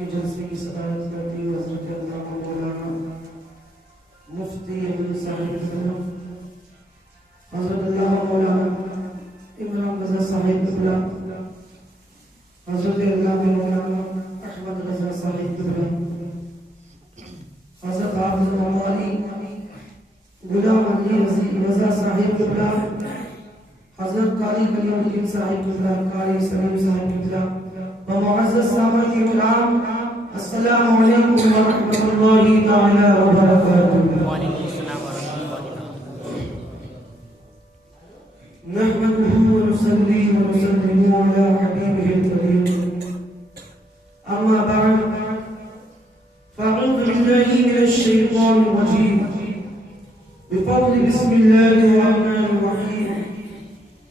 کے جلسے کی صدارت کرتے ہوئے حضرت علامہ مولانا مفتی ابن صاحب حضرت علامہ مولانا عمران رضا صاحب قبلہ، حضرت علامہ مولانا احمد رضا صاحب قبلہ، حضرت حافظ مولانا غلام علی رضا صاحب قبلہ، حضرت قاری کلیم الدین صاحب قبلہ، قاری سلیم صاحب قبلہ، ومعزز سامعین کرام، السلام علیکم ورحمۃ اللہ تعالی وبرکاتہ۔ وعلیکم السلام ورحمۃ اللہ وبرکاتہ۔ نحمده ونصلي ونسلم على حبيبه الكريم، أما بعد فأعوذ بالله من الشيطان الرجيم، بفضل بسم الله الرحمن الرحيم،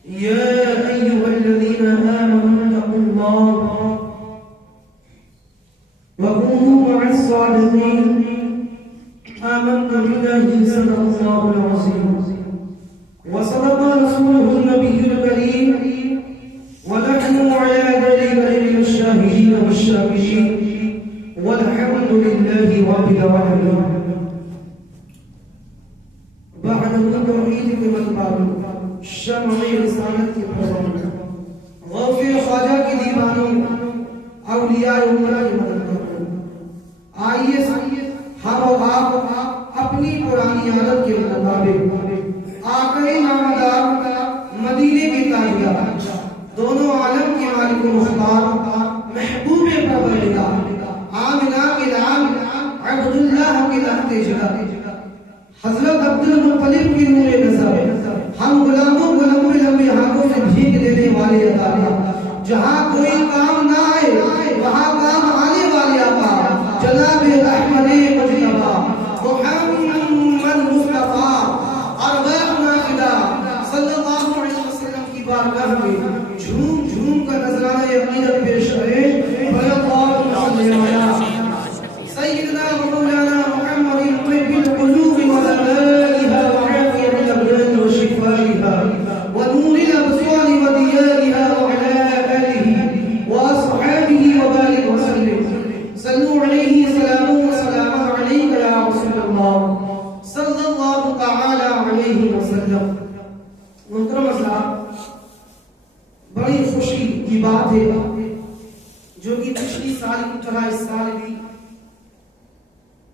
يا أيها الذين آمنوا اتقوا الله وكونوا مع الصادقين، آمنت بالله صدق الله العظيم وصدق رسوله النبي الكريم، ونحن على ذلك من الشاهدين والشاكرين، والحمد لله رب العالمين۔ بعد التوحید کے مطلب شمع رسالت کی پروان، غوث خواجہ کی دیوانی، اولیاء اللہ کی مدد کرو۔ آئیے ہم اور آپ اپنی پرانی عادت کے مطابق آقا نامدار مدینے کے تاجدار، دونوں عالم کے مالک و مختار، محبوب پروردگار، آمنہ کے نام عبداللہ کے تحت جگہ، حضرت عبد المطلب کی نور نظر، ہم غلاموں کو لمبے لمبے ہاتھوں سے بھیک دینے والے عطا، جہاں کوئی کام نہ آئے وہاں کام آنے والے آقا، جناب احمد مجتبی محمد مصطفیٰ ارواحنا فدا صلی اللہ علیہ وسلم کی بارگاہ میں جھوم جھوم کا نذرانہ عقیدت پیش کریں۔ سیدنا مولانا محمد طب القلوب ودلائها وعافية الأبدان وشفائها ونور الأبصار وديائها وعلى آله وأصحابه وبارك وسلم، صلوا عليه سلام وسلام عليك يا رسول الله صلی اللہ تعالی علیہ وسلم۔ محترم حضرات، بڑی خوشی کی بات ہے جو کہ پچھلی سال کی طرح اس سال بھی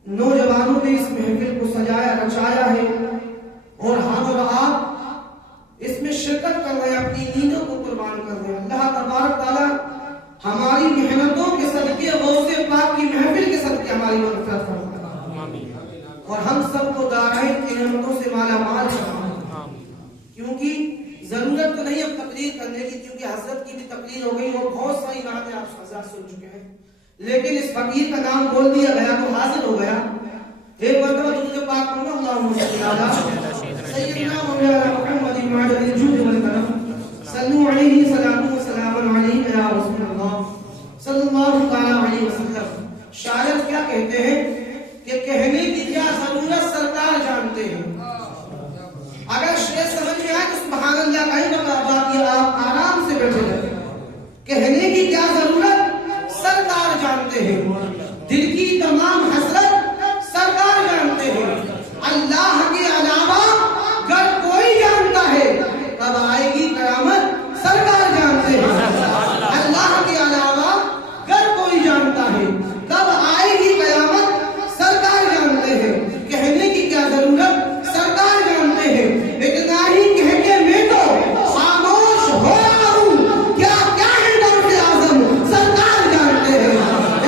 نوجوانوں نے اس محفل کو سجایا رچایا ہے، اور ہم اور آپ اس میں شرکت کر رہے ہیں، اپنی نیندوں کو قربان کر رہے ہیں۔ اللہ تبارک تعالی ہماری محنتوں کے صدقے، غوث پاک کی محفل کے صدقے ہماری مغفرت فرمائے، اور ہم سب کو دارائن کی نعمتوں سے مالا مال فرمائے۔ کیونکہ ضرورت تو نہیں اب تقریر کرنے کی، کیونکہ حضرت کی بھی تقریر ہو گئی اور بہت ساری باتیں آپ حضرات سن چکے ہیں، لیکن اس فقیر کا نام بول دیا گیا تو حاضر ہو گیا۔ ایک مرتبہ درود پاک پڑھنا، اللہم صلی علی سیدنا مولانا محمد معدن الجود والکرم، صلو علیہ سلام و سلام علیہ یا رسول اللہ صلی اللہ علیہ وسلم۔ شاعر کیا کہتے ہیں کہ کہنے کی کیا ضرورت سرکار جانتے ہیں، اگر شعر سمجھ میں آئے تو سبحان اللہ کہیں گا، باقی آپ آرام سے بیٹھے رہے۔ کہنے کی کیا ضرورت سرکار جانتے ہیں، دل کی تمام حسرت سرکار جانتے ہیں، اللہ کے علاوہ گر کوئی جانتا ہے کب آئے گی قیامت سرکار جانتے ہیں، اللہ کے علاوہ گر کوئی جانتا ہے کب آئے گی قیامت سرکار جانتے ہیں۔ کہنے کی کیا ضرورت سرکار جانتے ہیں، اتنا ہی کہہ کے میں تو خاموش ہو رہا ہوں، کیا کیا ہے غوث اعظم سرکار جانتے ہیں،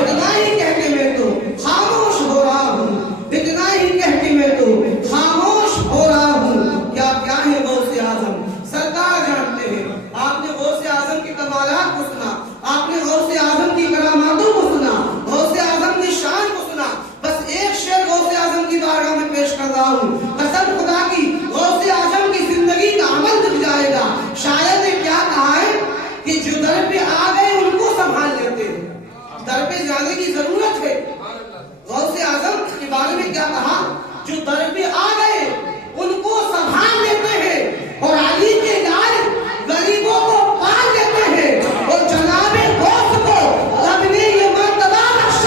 اتنا ہی کہہ کے میں تو خاموش ہو رہا ہوں، اتنا ہی کہہ کے میں تو خاموش ہو رہا ہوں، کیا کیا ہے غوث اعظم سرکار جانتے ہیں۔ آپ نے غوث اعظم کے کمالات کو سنا، آپ نے غوث اعظم کی کراماتوں کو سنا، غوث اعظم کی شان کو سنا، بس ایک شعر غوث اعظم کی بارگاہ میں پیش کر رہا ہوں، قسم خدا کی غوث اعظم کی زندگی کا عمل دکھ جائے گا۔ شاید نے کیا کہا ہے کہ جو در پہ آ گئے ان کو سنبھال لیتے ہیں، در پہ جانے کی ضرورت ہے۔ غوث اعظم کے بارے میں کیا کہا، جو در پہ آ گئے ان کو سنبھال لیتے ہیں، اور علی کے لال غریبوں کو پال لیتے ہیں، اور جناب غوث کو رب نے یہ مرتبہ بخشا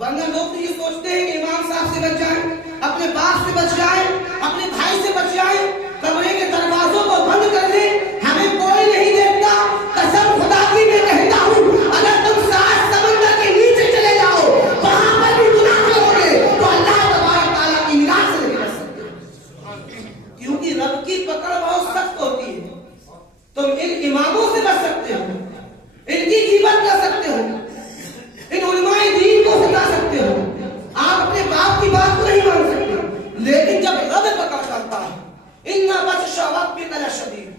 ورنہ لوگ تو یہ سوچتے ہیں کہ امام صاحب سے بچ جائیں, اپنے باپ سے بچ جائیں, اپنے بھائی سے بچ جائیں, کمرے کے دروازوں کو بند کر دیں, ہمیں کوئی نہیں دیکھتا. قسم خدا کی میں کہتا ہوں, اگر تم 7 سمندر کے نیچے چلے جاؤ, وہاں پر بھی گناہ کرو گے تو اللہ تبارک تعالیٰ کی نگاہ سے نہیں بچ سکتے, کیونکہ رب کی پکڑ بہت سخت ہوتی ہے. تم ان اماموں سے بچ سکتے ہو, ان کی غیبت کر سکتے ہو, ان علماء دین کو ستا سکتے ہو, آپ اپنے باپ کی بات کو نہیں مان سکتے, لیکن جب رب پکڑ کرتا ہے, اِنَّ بَطْشَ رَبِّكَ لَشَدِيدٌ,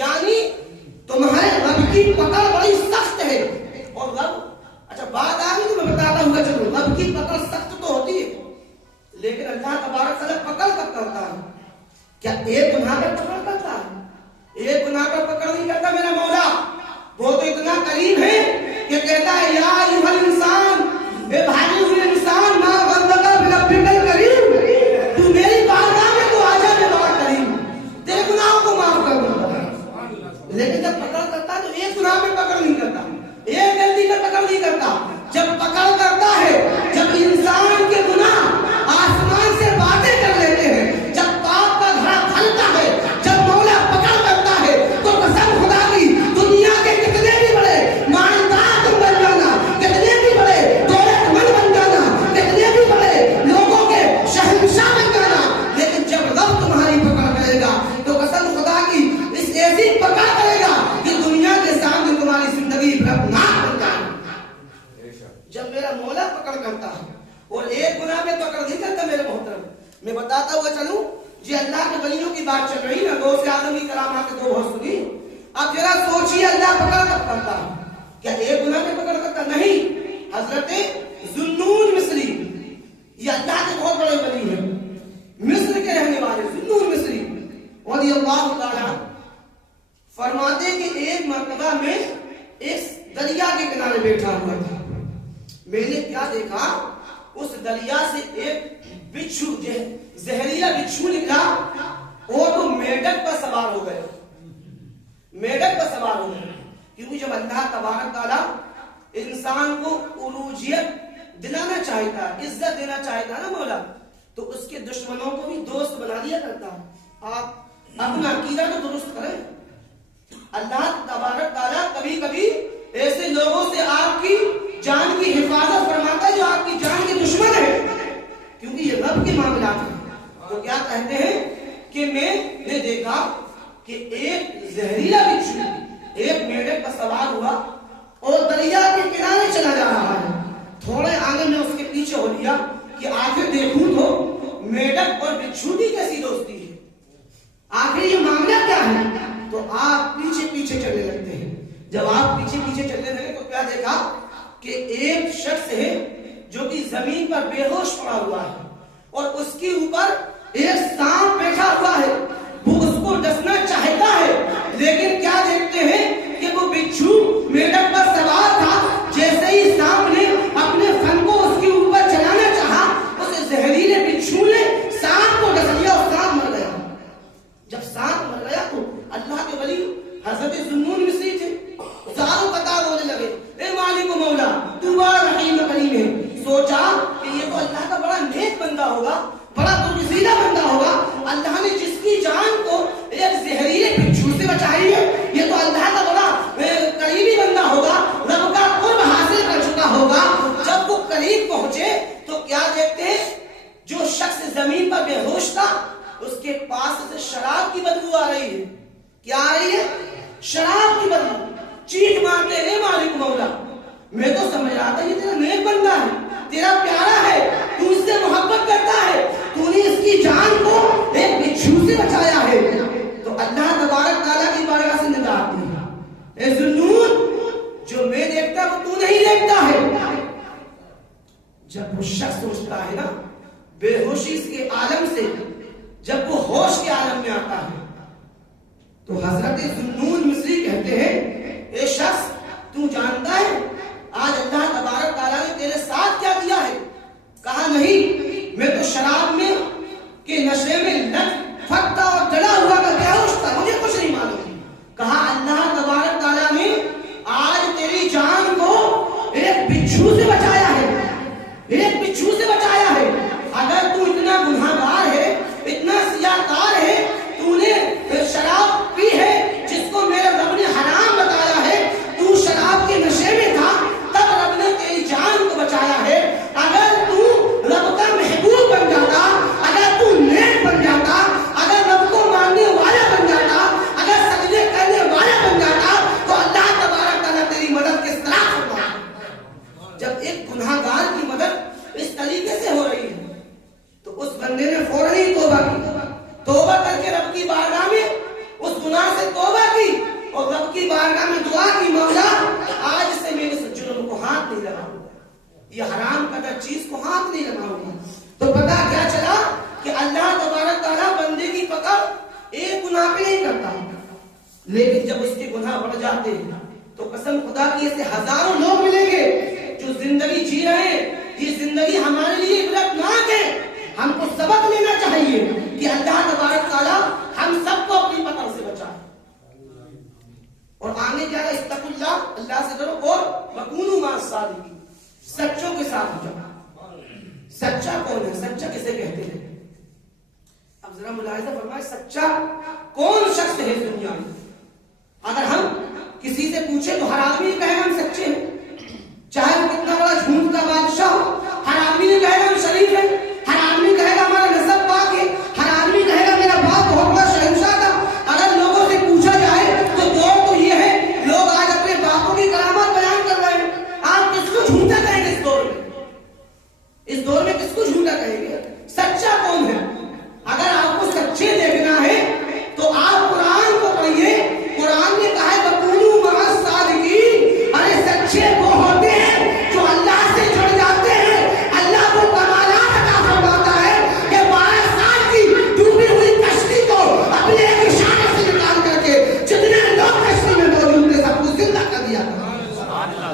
یعنی تمہارے رب کی پکڑ بڑی سخت ہے. اور رب, اچھا بات آ گئی تو میں بتاتا ہوں, چلو رب کی پکڑ سخت تو ہوتی ہے, لیکن اللہ تبارک تعالیٰ پکڑ کب کرتا ہے؟ کیا ایک گناہ پر پکڑ کرتا ہے؟ ایک گناہ پر پکڑ نہیں کرتا میرا مولا. وہ تو اتنا قریب ہے کہ کہتا ہے یا ایھا الانسان, اے بھاگے ہوئے انسان, ما غرک بربک الکریم, تو میری بارگاہ میں تو آ جا, میں بڑا کریم, تیرے گناہوں کو معاف کر دوں گا. لیکن جب پکڑ کرتا ہے تو ایک گناہ میں پکڑ نہیں کرتا, ایک غلطی پر پکڑ نہیں کرتا. جب پکڑ کرتا ہے, جب انسان کے گناہ آسمان سے باتیں کر لیتے ہیں, جب پاپ کا گھڑا کھلتا ہے, جب مولا پکڑ کرتا ہے, تو قسم خدا کی دنیا کے کتنے بھی بڑے مالدار تم بن جانا, کتنے بھی بڑے دولت مند بن جانا, کتنے بھی بڑے لوگوں کے شہنشاہ بن جانا, لیکن جب رب تمہاری پکڑ کرے گا تو قسم خدا کی اس ایسی پکڑ کرے گا کہ دنیا کے سامنے تمہاری زندگی ربناک بن جائے. جب میرا مولا پکڑ کرتا ہے, اور ایک گناہ میں پکڑ نہیں کرتا میرے محترم, میں بتاتا ہوا چلوں جی, اللہ کے ولیوں کی بات چل رہی نا, غوث اعظم کی کرامات تو بہت سنی. اب ذرا سوچیے اللہ پکڑ کب کرتا ہے؟ کیا ایک گناہ میں پکڑ کرتا؟ نہیں. حضرت ذوالنون مصری, یہ اللہ کے بہت بڑے ولی ہیں, مصر کے رہنے والے ذوالنون مصری رضی اللہ تعالی, فرماتے کہ ایک مرتبہ میں ایک دریا کے کنارے بیٹھا ہوا تھا, میں نے کیا دیکھا, اس دریا سے ایک بچھو, زہریلا بچھو نکلا, اور تو میڈک پر سوار ہو گئے, میڈک پر سوار ہو گئے. کیونکہ جب اللہ تبارک تعالیٰ انسان کو عروجیت دلانا چاہتا, عزت دینا چاہتا نا مولا, تو اس کے دشمنوں کو بھی دوست بنا دیا کرتا. آپ اپنا عقیدہ تو درست کریں. اللہ تبارک تعالیٰ کبھی کبھی ایسے لوگوں سے آپ کی جان کی حفاظت فرماتا ہے جو آپ کی جان کے دشمن ہے, کیونکہ یہ رب کے معاملات ہیں. تو کیا کہتے ہیں کہ میں نے دیکھا کہ ایک زہریلا بچھو ایک میڈک پر سوار ہوا اور دریا کے کنارے چلا جا رہا ہے. تھوڑے آگے میں اس کے پیچھے ہو لیا کہ آخر دیکھوں تو میڈک اور بچھو کی کیسی دوستی ہے, آخر یہ معاملہ کیا ہے. تو آپ پیچھے پیچھے چلنے لگتے ہیں. جب آپ پیچھے پیچھے چلنے لگے تو کیا دیکھا کہ ایک شخص ہے جو کہ زمین پر بے ہوش پڑا ہوا ہے, اور اس کے اوپر ایک سانپ بیٹھا ہوا ہے. وہ اس کو ڈسنا چاہتا ہے, لیکن کیا دیکھتے ہیں کہ وہ بچھو میڈک پر سوار تھا. جیسے ہی سانپ نے اپنے فن کو اس کے اوپر چلانا چاہا, اس زہریلے بچھو نے سانپ کو ڈس لیا اور سانپ مر گیا. جب سانپ مر گیا تو اللہ کے ولی حضرت ذوالنون مصری تھے, زاروں قطار ہونے لگے, اے مالک و مولا تو بڑا رحیم و کریم ہے. سوچا کہ یہ تو اللہ کا بڑا نیک بندہ ہوگا, بڑا برگزیدہ بندہ ہوگا. اللہ نے جس کی جان کو ایک زہریلے بچھو سے بچائی ہے, یہ تو اللہ کا بڑا قریبی بندہ ہوگا, رب کا قرب حاصل کر چکا ہوگا. جب وہ قریب پہنچے تو کیا دیکھتے ہیں, جو شخص زمین پر بے ہوش تھا اس کے پاس سے شراب کی بدبو آ رہی ہے. کیا آ رہی ہے؟ شراب کی بدبو. چیخ مارتے ہیں, مالک مولا میں تو سمجھ رہا تھا یہ تیرا نیک بندہ ہے, تیرا پیارا ہے, تو اس سے محبت کرتا ہے, تو نے اس کی جان کو ایک بچھو سے بچایا ہے. تو اللہ تبارک تعالیٰ کی بارگاہ سے نجات دی. اے ذوالنون, جو میں دیکھتا وہ تو نہیں دیکھتا ہے. جب وہ شخص سوچتا ہے نا بے ہوشی کے عالم سے, جب وہ ہوش کے عالم میں آتا ہے, تو حضرت ذوالنون مصری کہتے ہیں, اے شخص تو جانتا ہے آج اللہ تبارک تعالیٰ نے تیرے ساتھ کیا کیا ہے؟ کہا نہیں, میں تو شراب میں کے نشے میں لٹ پھٹتا اور جڑا ہوا کا بے ہوش تھا, مجھے کچھ نہیں معلوم. کہا اللہ تبارک تعالیٰ نے آج تیری جان کو ایک بچھو سے بچایا ہے, ایک بچھو سے بچایا ہے. اگر تو اتنا گناہگار ہے, اتنا سیاہکار ہے, تو نے شراب پی ہے جس کو میرے رب نے حرام بتایا ہے, تو شراب کے نشے میں تھا تب رب نے تیری جان کو بچایا ہے. اگر تو رب کا محبوب بن جاتا, اگر تو نیک بن جاتا, اگر رب کو ماننے والا بن جاتا, اگر سجدے کرنے والا بن جاتا, تو اللہ تبارک تعالیٰ تیری مدد کس طرح کرتا. جب ایک گناہگار کی مدد اس طریقے سے ہو رہی ہے تو اس بندے نے فوراً ہی توبہ کی, توبہ کر کے رب کی بارگاہ میں اس گناہ سے توبہ کی اور رب کی بارگاہ میں دعا کی, مولا آج سے میں اس جرم کو ہاتھ نہیں لگاؤں گا, یہ حرام کردہ چیز کو ہاتھ نہیں لگاؤں گا. تو پتا کیا چلا کہ اللہ تبارک تعالیٰ بندے کی پکڑ ایک گناہ پہ نہیں کرتا, لیکن جب اس کے گناہ بڑھ جاتے ہیں تو قسم خدا کی ایسے ہزاروں لوگ ملیں گے جو زندگی جی رہے ہیں. یہ زندگی ہمارے لیے عبرتناک ہے, ہم کو سبق لینا چاہیے کہ اللہ تبارک تعالیٰ ہم سب کو اپنی پکڑ سے بچائے. اور آنے کیا ہے, استغفر اللہ, اللہ سے ڈرو اور وکونوا مع الصادقین, سچوں کے ساتھ ہو جاؤ. سچا کون ہے, سچا کسے کہتے ہیں؟ اب ذرا ملاحظہ فرمائے, سچا کون شخص ہے اس دنیا میں؟ اگر ہم کسی سے پوچھیں تو ہر آدمی کہے گا ہم سچے ہیں, چاہے وہ کتنا بڑا جھوٹ کا بادشاہ ہو, ہر آدمی نے کہے گا ہم شریف ہیں, ہر آدمی کہے گا ہمارا نسب پاک ہے, ہر آدمی کہے گا میرا باپ بہت بڑا شہنشاہ تھا. اگر لوگوں سے پوچھا جائے تو دور تو یہ ہے, لوگ آج اپنے باپوں کی کرامات بیان کر رہے ہیں. آپ کس کو جھوٹا کہیں گے اس دور میں؟ اس دور میں کس کو جھوٹا کہیں گے؟ سچا کون ہے؟ اگر آپ کو سچے دیکھنا ہے تو آپ قرآن کو پڑھیے. قرآن نے کہا ہے وَكُونُوا مَعَ الصَّادِقِينَ, ارے سچے وہ ہوتے ہیں جو اللہ سے جڑ جاتے ہیں. اللہ کو کمالات عطا فرماتا ہے کہ 12 سال کی ڈوبی ہوئی کشتی کو اپنے ایک اشارے سے نکال کر کے جتنے لوگ کشتی میں موجود تھے سب کو زندہ کر دیا.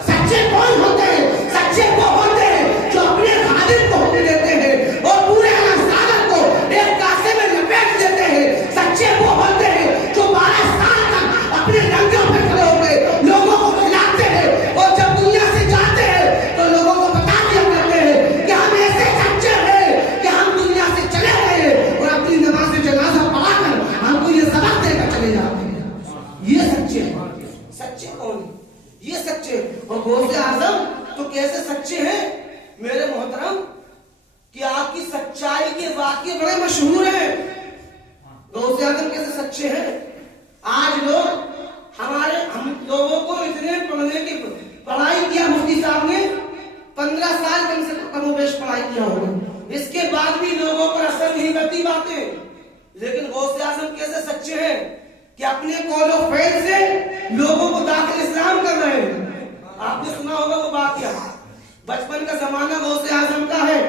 سچے کون ہوتے ہیں؟ سچے وہ ہوتے ہیں جو اپنے خادم کو ہونے دیتے ہیں اور پورے رسالت کو ایک کاسے میں لپیٹ دیتے ہیں. سچے وہ ہوتے ہیں جو 12 سال تک اپنے ڈنڈوں پہ کھڑے ہو کے لوگوں کو کھلاتے ہیں اور جب دنیا سے جاتے ہیں تو لوگوں کو بتا دیا کرتے ہیں کہ ہم ایسے سچے ہیں کہ ہم دنیا سے چلے گئے اور اپنی نماز جنازہ پڑھا کر ہم کو یہ سبق دے کر چلے جاتے ہیں. یہ سچے ہیں. سچے کون ہیں؟ یہ سچے. اور غوث اعظم تو کیسے سچے ہیں میرے محترم کہ آپ کی سچائی کے واقعے بڑے مشہور ہیں. غوث اعظم کیسے سچے ہیں؟ آج لوگ ہم لوگوں کو اتنے پڑھنے کی پڑھائی کیا, مفتی صاحب نے 15 سال کم سے کم و بیش پڑھائی کیا ہوگا, اس کے بعد بھی لوگوں پر اثر نہیں کرتی باتیں. لیکن غوث اعظم کیسے سچے ہیں کہ اپنے قول و فعل سے لوگوں کو داخل اسلام کر رہے ہیں. آپ نے سنا ہوگا وہ بات کیا, بچپن کا زمانہ غوث اعظم کا ہے,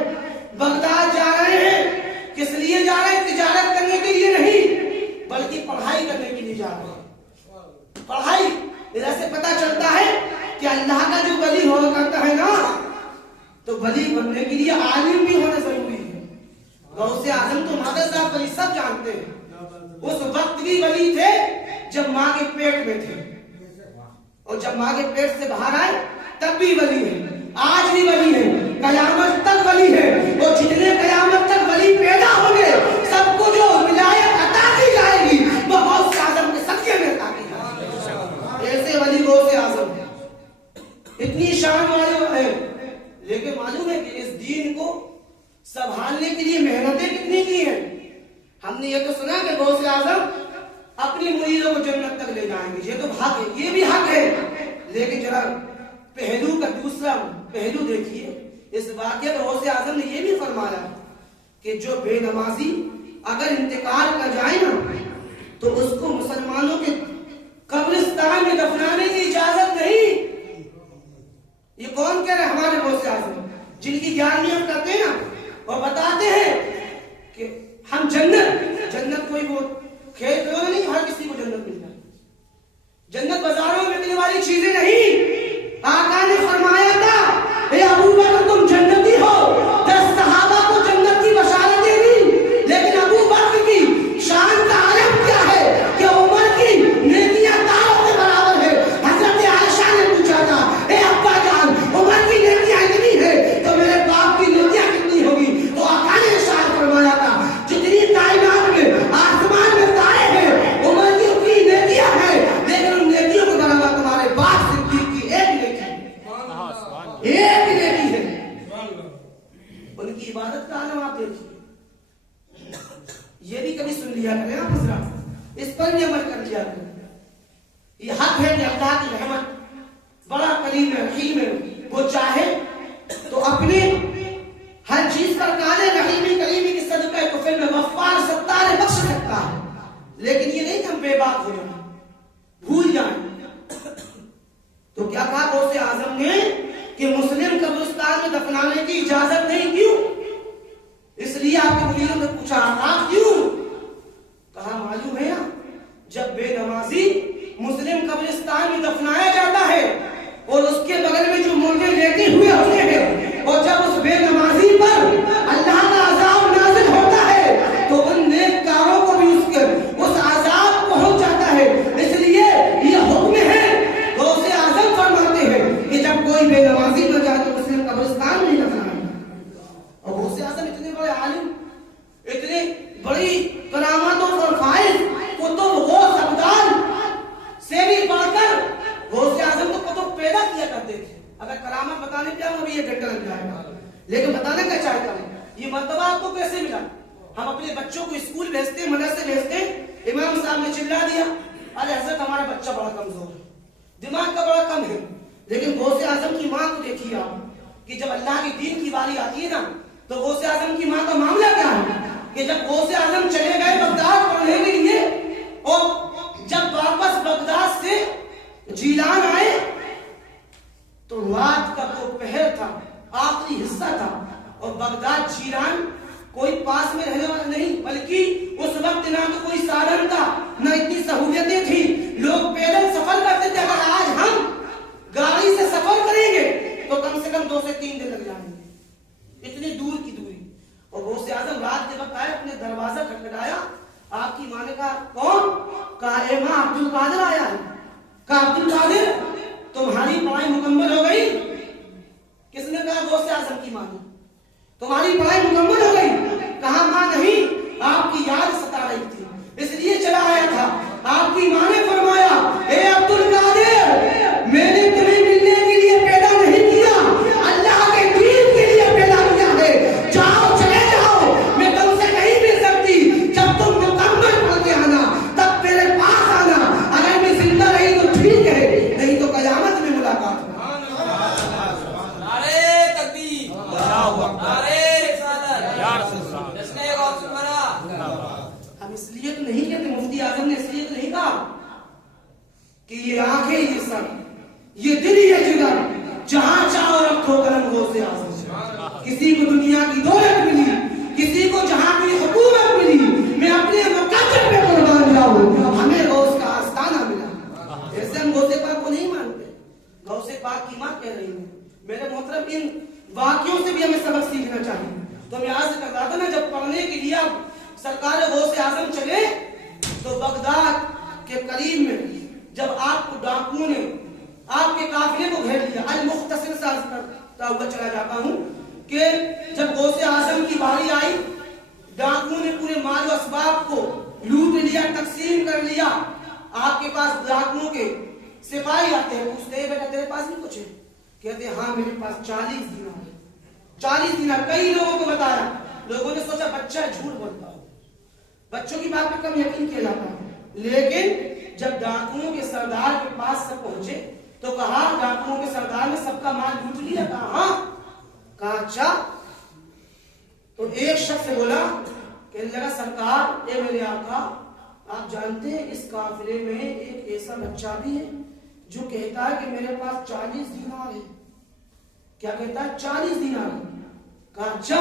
بغداد جا رہے ہیں. کس لیے جا رہے ہیں؟ تجارت کرنے کے لیے نہیں بلکہ پڑھائی کرنے کے لیے جا رہے ہیں. پڑھائی ادھر سے پتا چلتا ہے کہ اللہ کا جو ولی ہوا کرتا ہے نا, تو ولی بننے کے لیے عالم بھی ہونا ضروری ہے. غوث اعظم تو مدد صاحب ولی سب جانتے ہیں. اس وقت بھی ولی تھے جب ماں کے پیٹ میں تھے, اور جب ماں کے پیٹ سے باہر آئے تب بھی ولی ہے, آج بھی ولی ہے, قیامت تک ولی ہے. اور جتنے قیامت تک ولی پیدا ہوں گے سب کو جو ولایت عطا کی جائے گی وہ غوث اعظم کے صدقے میں عطا کی جائے گی. ایسے ولی غوث اعظم ہے, اتنی شان والے ہیں. لیکن معلوم ہے کہ اس دین کو سنبھالنے کے لیے محنتیں کتنی کی ہیں. ہم نے یہ تو سنا کہ غوث اعظم اپنی مریدوں کو جنت تک لے جائیں گے, یہ تو حق ہے, یہ بھی حق ہے. لیکن ذرا پہلو کا دوسرا پہلو دیکھیے اس واقعے میں. غوث اعظم نے یہ بھی فرمایا کہ جو بے نمازی اگر انتقال کر جائے نا تو اس کو مسلمانوں کے قبرستان میں دفنانے کی اجازت نہیں. یہ کون کہہ رہے ہیں؟ ہمارے غوث اعظم, جن کی 11ویں ہم کرتے ہیں نا اور بتاتے ہیں کہ ہم جنت کوئی وہ کھیل کھلونا نہیں, ہر کسی کو جنت مل جائے. جنت بازاروں میں ملنے والی چیزیں نہیں. آقا نے فرمایا تھا اے ابو بکر تم جنتی ہو, 10 صحابہ کو جنت کی بشارتیں دی. لیکن ابو بکر کی شان کا عالم کیا ہے کہ عمر کی نیکیاں تاروں کے برابر ہے. حضرت عائشہ نے پوچھا تھا اے ابا جان عمر کی نیکیاں اتنی ہے تو میرے باپ کی ان کی عبادت کا عالم آپ دیکھیے. یہ بھی کبھی سن لیا کریں آپ حضرات, اس پر بھی عمل کر لیا کریں. یہ حق ہے کہ اللہ کی رحمت بڑا کریم ہے, رحیم ہے, وہ چاہے تو اپنے ہر چیز پر کالے رحیمی کریمی کی صدقہ کفر میں غفار ستار بخش سکتا ہے, لیکن یہ نہیں کہ ہم بے بات ہو جائیں, بھول جائیں. تو کیا کہا غوث اعظم نے کہ مسلم قبرستان میں دفنانے کی اجازت نہیں, کیوں؟ اس لیے آپ کے مریدوں نے پوچھا آپ کیوں؟ کہا معلوم ہے جب بے نمازی مسلم قبرستان میں دفنایا جاتا ہے اور اس کے بغل میں جو مردے لیٹے ہوئے ہوتے ہیں, اور جب اس بے نمازی پر اللہ کا عذاب نازل ہوتا ہے تو ان نیک کاروں کو بھی اس عذاب پہنچ جاتا ہے. اس لیے یہ حکم ہے, غوث اعظم فرماتے ہیں کہ جب کوئی بے نمازی مر جائے تو مسلم قبرستان میں دفنائے. اور غوث اعظم اتنے بڑے عالم, اتنے بڑی کرامتوں اور فائز کتب غوث ابدال سے بھی پڑھ کر غوث اعظم تو کتب پیدا کیا کرتے تھے. اگر کرامت بتانے پہ ہم ابھی یہ گھنٹہ لگ جائے گا, لیکن بتانا کیا چاہتا ہوں, یہ مرتبہ آپ کو کیسے ملا؟ ہم اپنے بچوں کو اسکول بھیجتے ہیں, مدرسے بھیجتے ہیں, امام صاحب نے چلا دیا ارے حضرت ہمارا بچہ بڑا کمزور ہے, دماغ کا بڑا کم ہے. لیکن غوث اعظم کی ماں کو دیکھیے آپ کہ جب اللہ کی دین کی باری آتی ہے نا تو غوث اعظم کی ماں کا معاملہ کیا ہے کہ جب غوث اعظم چلے گئے بغداد پڑھنے کے لیے, اور جب واپس بغداد سے جیلان آئے تو رات کا دوپہر تھا, آخری حصہ تھا, اور بغداد جیلان کوئی پاس میں رہنے والا نہیں, بلکہ اس وقت نہ تو کوئی سادن تھا نہ اتنی سہولتیں تھی, لوگ پیدل سفر کرتے تھے. اگر آج ہم گاڑی سے سفر کریں گے تو کم سے کم 2 سے 3 دن لگ جائیں گے, اتنی دور کی دوری. اور غوث اعظم رات کے وقت آئے, اپنے دروازہ کھٹکھٹایا, آپ کی ماں نے کہا کون؟ کہا اے ماں عبد القادر آیا ہے. کہا عبد القادر تمہاری پڑھائی مکمل ہو گئی؟ کس نے کہا؟ غوث اعظم کی ماں نے. تمہاری پڑھائی مکمل ہو گئی؟ کہا ماں نہیں, آپ کی یاد ستا رہی تھی اس لیے چلا آیا تھا. آپ کی ماں نے فرمایا اے عبد القادر میں نے تمہیں ملنے کے لیے پیدا نہیں کیا, اللہ کے دین کے لیے پیدا کیا ہے. جاؤ چلے جاؤ, میں تم سے نہیں مل سکتی, جب تم مکمل پڑھ کے آنا تب میرے پاس آنا. اگر میں زندہ رہی تو ٹھیک ہے, نہیں تو قیامت میں ملاقات ہوگی. ہم اس لیے تو نہیں کہتے, مفتی اعظم نے اس لیے تو نہیں کہا کہ یہ آنکھیں یہ سب, یہ دل یہ جگر, جہاں چاہو رکھو قلم غوث اعظم. کسی کو دنیا کی دولت ملی, کسی کو جہاں کی حکومت ملی, میں اپنے مقاصد پہ قربان جاؤں, ہمیں غوث کا آستانہ ملا. ایسے ہم غوث پاک کو نہیں مانتے, غوث پاک کی ماں کہہ رہی ہیں. میرے محترم, ان واقعوں سے بھی ہمیں سبق سیکھنا چاہیے. تو میں آج کر رہا تھا نا, جب پڑھنے کے لیے اب سرکار غوث اعظم چلے تو بغداد کے قریب میں جب آپ کو ڈاکوؤں نے آپ کے قافلے کو گھیر لیا, المختصر سے عرض کرتا ہوا چلا جاتا ہوں کہ جب غوث اعظم کی باری آئی, ڈاکوؤں نے پورے مال و اسباب کو لوٹ لیا, تقسیم کر لیا. آپ کے پاس ڈاکوؤں کے سپاہی آتے ہیں, پوچھتے ہیں بیٹا تیرے پاس بھی کچھ ہے؟ کہتے ہیں ہاں میرے پاس 40 دینار ہے. 40 دینار کئی لوگوں کو بتایا, لوگوں نے سوچا بچہ جھوٹ بولتا ہو, بچوں کی بات پہ کم یقین کیا جاتا ہے. لیکن جب ڈاکوؤں کے سردار کے پاس سے پہنچے تو کہا ڈاکوؤں کے سردار نے سب کا مال لوٹ لیا؟ کہا ہاں. کہا اچھا. تو ایک شخص سے بولا, کہنے لگا سرکار اے میرے آقا, آپ جانتے ہیں اس قافلے میں ایک ایسا بچہ بھی ہے جو کہتا ہے کہ میرے پاس 40 دینار ہے. کیا کہتا ہے؟ 40 دینار. کہا اچھا.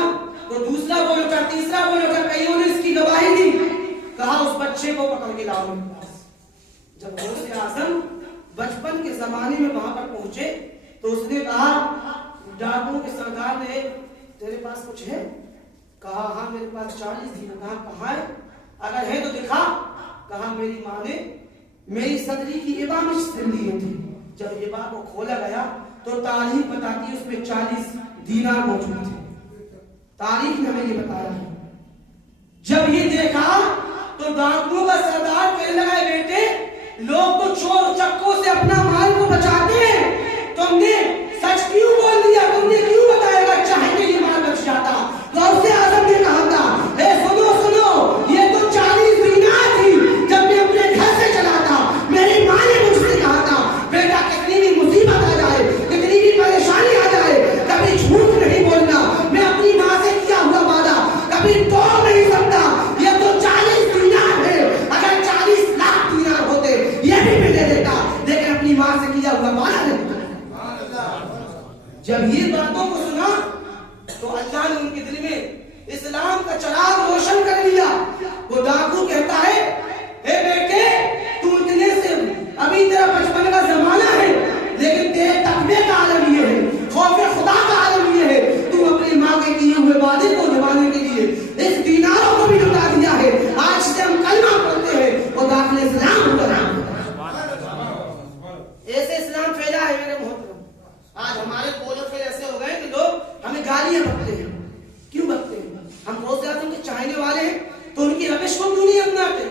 تو دوسرا بول اٹھا, تیسرا بول اٹھا, کئیوں نے اس کی گواہی دی. کہا اس بچے کو پکڑ کے لاؤ میرے پاس. جب غوث اعظم بچپن کے زمانے میں وہاں پر پہنچے تو اس نے کہا ڈاکوؤں کے سردار نے, تیرے پاس کچھ ہے؟ کہا ہاں میرے پاس 40 دینار. کہا کہاں ہے؟ اگر ہے تو دکھا. کہا میری ماں نے میری صدری کی ابا میں سے لیے تھے. جب ابا کو کھولا گیا تو تاریخ بتاتی اس میں 40 دینار موجود تھے. تاریخ نے ہمیں یہ بتایا ہے. جب یہ دیکھا تو ڈاکوؤں کا سردار کہنے لگا بیٹے لوگ تو چور چکوں سے اپنا مال کو بچاتے ہیں, تم نے سچ کیوں بول دیا؟ تم نے کیوں بتایا؟ اگر چاہے کہ یہ مال بچ جاتا اللہ نے ان کے دل میں اسلام کا چراغ روشن کر لیا. وہ ڈاکو کہتا ہے اے بیٹے تو اتنے سے ابھی تیرا بچپن کا زمانہ ہے لیکن تیرے تقوی کا عالم یہ ہے, خوف خدا کا عالم یہ ہے, تم اپنی ماں کے کیے ہوئے وعدے کو نبھانے کے لیے اس دیناروں کو بھی لٹا دیا ہے. آج سے ہم کلمہ پڑھتے ہیں اور داخل اسلام ہو رہا ہے. ایسے اسلام پھیلا ہے میرے محترم. آج ہمارے بولے پھر ایسے ہو گئے کہ لوگ ہمیں گالیاں بکتے ہیں. کیوں بکتے ہیں؟ ہم غوث اعظم کے چاہنے والے ہیں تو ان کی روش کو کیوں نہیں اپناتے؟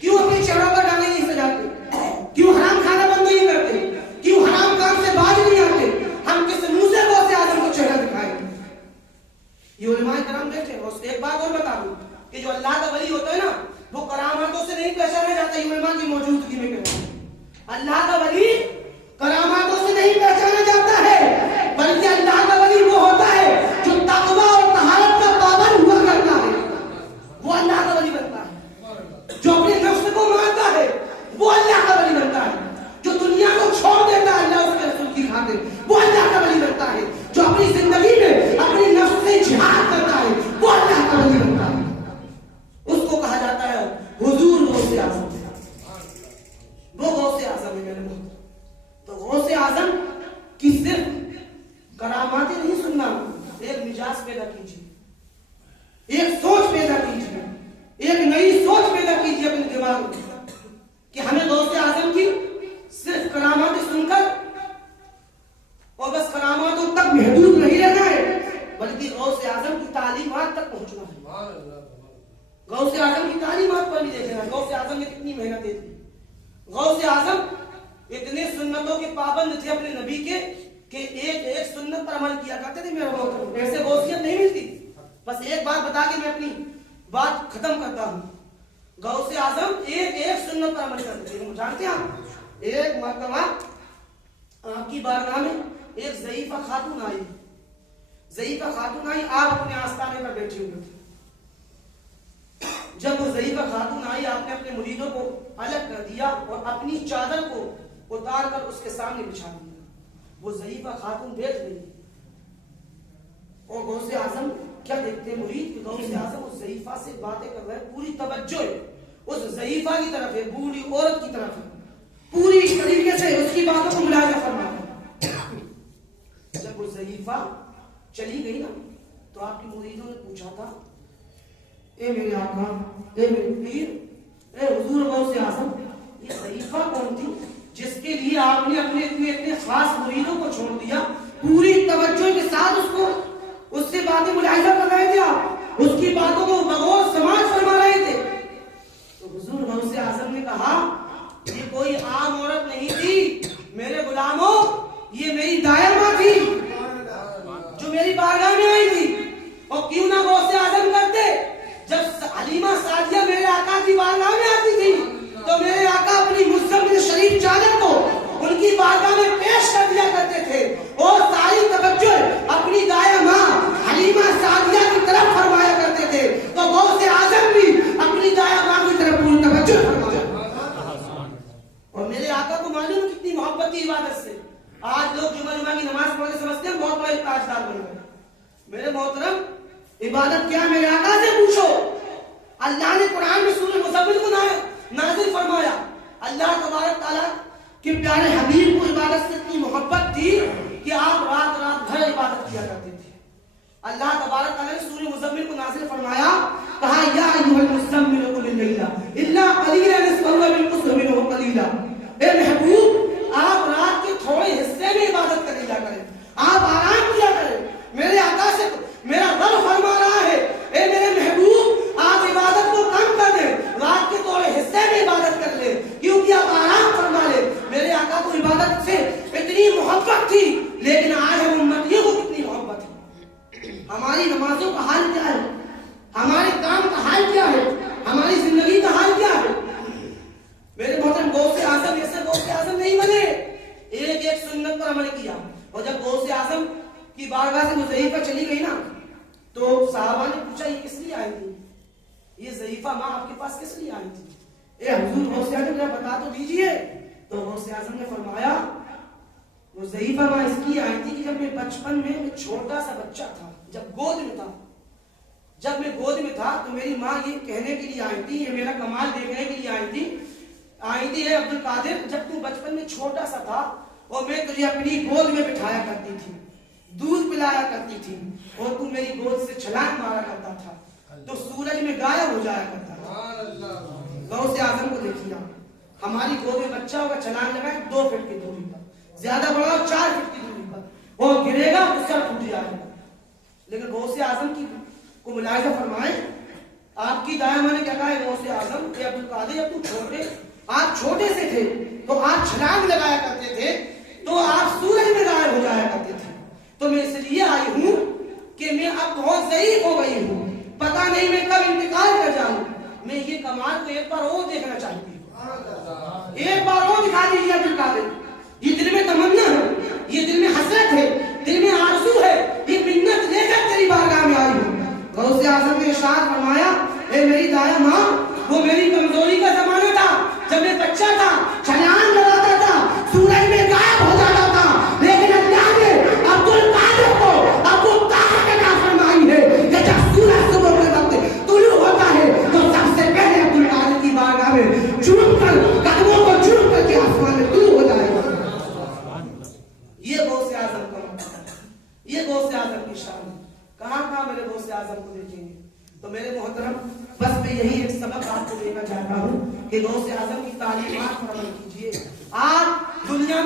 کیوں اپنے چہروں پر ڈالیں نہیں سجاتے؟ کیوں حرام کھانا بند نہیں کرتے؟ کیوں حرام کام سے باز نہیں آتے؟ ہم کس منہ سے غوث اعظم کو چہرہ دکھائیں؟ یہ علماء کرام بیٹھے. اور ایک بات اور بتا دوں کہ جو اللہ کا ولی ہوتا ہے نا وہ کراماتوں سے نہیں پہچانا جاتا. یہ علماء کی موجودگی میں کہتا ہوں, اللہ کا ولی کراماتوں سے نہیں پہچانا جاتا ہے بلکہ اللہ کا ولی وہ ہوتا ہے جو تقوی اور طہارت کا پابند ہوا کرتا ہے. وہ اللہ کا ولی بنتا ہے. جو اپنے نفس کو مانتا ہے وہ اللہ کا ولی بنتا ہے. جو دنیا کو چھوڑ دیتا ہے اللہ اس کے رسول کی خاطر وہ اللہ کا ولی بنتا ہے. جو اپنی زندگی میں اپنی نفس سے جہاد کرتا ہے وہ اللہ کا ولی بنتا ہے. اس کو کہا جاتا ہے حضور غوث اعظم. وہ غوث اعظم ہے میرے محترم. تو غوث اعظم کی صرف کراماتیں نہیں سننا, ایک مزاج پیدا کیجیے, ایک سوچ پیدا کیجیے, ایک نئی سوچ پیدا کیجیے اپنے دماغ میں کہ ہمیں غوث اعظم کی صرف کراماتیں سن کر اور بس کراماتوں تک محدود نہیں رہنا ہے بلکہ غوث اعظم کی تعلیمات تک پہنچنا ہے. غوث اعظم کی تعلیمات پر بھی دیکھنا ہے غوث اعظم نے کتنی محنت دی تھی. غوث اعظم اتنے سنتوں کے پابند تھے اپنے نبی کے کہ ایک ایک سنت پر عمل کیا کرتے تھے. میرا محترم ایسے غوثیت نہیں ملتی. بس ایک بات بتا کے میں اپنی بات ختم کرتا ہوں. غوث اعظم ایک ایک سنت پر عمل کرتے تھے. جانتے ہیں آپ ایک مرتبہ آپ کی بارگاہ میں ایک ضعیفہ خاتون آئی. ضعیفہ خاتون آئی, آپ اپنے آستانے پر بیٹھے ہوئے تھے. جب وہ ضعیفہ خاتون آئی آپ نے اپنے مریدوں کو الگ کر دیا اور اپنی چادر کو اتار کر اس کے سامنے بچھا دیا. وہ ضعیفہ خاتون بیٹھ گئی اور غوث اعظم کیا دیکھتے ہیں مرید کہ غوث اعظم اس ضعیفہ سے باتیں کر رہے ہیں. پوری توجہ اس ضعیفہ کی طرف ہے, بوڑھی عورت کی طرف ہے, پوری طریقے سے اس کی باتوں کو ملاحظہ فرماتے ہیں. جب وہ ضعیفہ چلی گئی نا تو آپ کی مریدوں نے پوچھا تھا اے میرے آقا, اے میرے پیر, اے حضور غوث اعظم, یہ ضعیفہ کون تھی جس کے لیے آپ نے اپنے اتنے خاص مریدوں کو چھوڑ دیا؟ پوری توجہ کے ساتھ اس سے باتیں ملاحظہ کر رہے تھے, آپ اس کی باتوں کو بغور سماعت فرما رہے تھے. تو حضور غوث اعظم نے کہا یہ کوئی عام عورت نہیں تھی میرے غلاموں, یہ میری دائمہ تھی جو میری بارگاہ میں آئی تھی. اور کیوں نہ غوث اعظم کرتے, جب حلیمہ سعدیہ میرے آقا کی بارگاہ میں آتی تھی تو میرے آقا اپنی مزمل شریف چادر کو ان کی بارگاہ میں پیش کر دیا کرتے تھے اور ساری توجہ اپنی دائیں ماں حلیمہ سعدیہ کی طرف فرمایا کرتے تھے. تو غوث اعظم بھی اپنی دائیں ماں کی طرف پوری توجہ فرمایا. اور میرے آقا کو معلوم کتنی محبت کی عبادت سے. آج لوگ جمعہ کی نماز پڑھ کے سمجھتے ہیں بہت بڑے تاجدار بن گئے. میرے محترم عبادت کیا میرے آقا سے پوچھو. اللہ نے قرآن میں سورہ مزمل کو نازل فرمایا. اللہ تبارک تعالیٰ کے پیارے حبیب کو عبادت سے اتنی محبت تھی کہ آپ رات رات بھر عبادت کیا کرتے تھے. اللہ تبارک تعالیٰ نے سورہ مزمل کو نازل فرمایا, کہا یا ایھا المزمل قم اللیل الا قلیلا نصفہ او انقص منہ قلیلا. اے محبوب آپ رات کے تھوڑے حصے میں عبادت کر لیا کریں, آپ آرام کیا کریں. میرے آقا سے میرا رب فرما رہا ہے اے میرے محبوب آپ عبادت کو کم کر دیں, رات کے تھوڑے حصے میں عبادت کر لیں کیونکہ آپ آرام فرما لیں. میرے آقا کو عبادت سے اتنی محبت تھی لیکن آج ہم امتیوں کو کتنی محبت ہے. ہماری نمازوں کا حال کیا ہے, ہمارے کام کا حال کیا ہے, ہماری زندگی کا حال کیا ہے. میرے محترم غوث اعظم ایسے غوث اعظم نہیں بنے, ایک ایک سنت پر عمل کیا. اور جب غوث اعظم کی بارگاہ سے وہ ضعیفہ چلی گئی نا تو صحابہ نے پوچھا یہ کس لیے آئی تھی, یہ ضعیفہ ماں آپ کے پاس کس لیے آئی تھی؟ اے حضور غوث اعظم ذرا بتا تو دیجئے. تو غوث اعظم نے فرمایا وہ ضعیفہ ماں اس لیے آئی تھی کہ جب میں بچپن میں چھوٹا سا بچہ تھا جب میں گود میں تھا تو میری ماں یہ کہنے کے لیے آئی تھی، یہ میرا کمال دیکھنے کے لیے آئی تھی ہے عبد القادر، جب تو بچپن میں چھوٹا سا تھا اور میں تجھے اپنی گود میں بٹھایا کرتی تھی، دودھ پلایا کرتی تھی اور تو میری گود سے چھلانگ مارا کرتا تھا تو سورج میں غائب ہو جایا کرتا تھا۔ غوث اعظم کو دیکھیے، ہماری گود میں بچہ ہوگا، چھلانگ لگائے 2 فٹ کی دوری پر، زیادہ بڑا ہو 4 فٹ کی دوری پر، وہ گرے گا تو سر ٹوٹ جائے گا۔ لیکن غوث اعظم کی کو ملاحظہ فرمائیں، آپ کی دائیں میں نے کیا کہا ہے غوث اعظم کہ عبد القادر جب آپ چھوٹے سے تھے تو آپ چھلانگ لگایا کرتے تھے تو آپ سورج میں غائب ہو جایا کرتے تھے، تو میں اس لیے آئی ہوں کہ میں اب بہت ضعیف ہو گئی ہوں، پتہ نہیں میں کب انتقال کر جاؤں، میں یہ کمال کو ایک بار اور دیکھنا چاہتی ہوں، ایک بار اور دکھا دیجیے عبد القادر۔ یہ دل میں تمنا ہے، یہ دل میں حسرت ہے، دل میں آرزو ہے، یہ منت لے کر تیری بارگاہ میں آئی ہوں۔ غوث اعظم نے ارشاد فرمایا، اے میری دایا ماں، وہ میری کمزوری کا زمانہ تھا جب میں بچہ تھا، چھلانگ لگاتا تھا، سورج میں غائب ہو جاتا تھا، لیکن اللہ نے عبد القادر کو اب وہ طاقت عطا فرمائی ہے کہ جب سورج صبح کے وقت طلوع ہوتا ہے تو سب سے پہلے عبد القادر کی بارگاہ میں جھوم کر قدموں کو جھوم کر کے آسمان میں طلوع ہو جائے گا۔ یہ غوث اعظم کا مقام ہے، یہ غوث اعظم کی شان ہے۔ کہاں میرے غوث اعظم کو دیکھیں گے؟ تو میرے محترم، بس میں یہی ایک سبق آپ کو دینا چاہتا ہوں کہ غوث اعظم کی تعلیمات پر عمل کیجیے۔ آج دنیا میں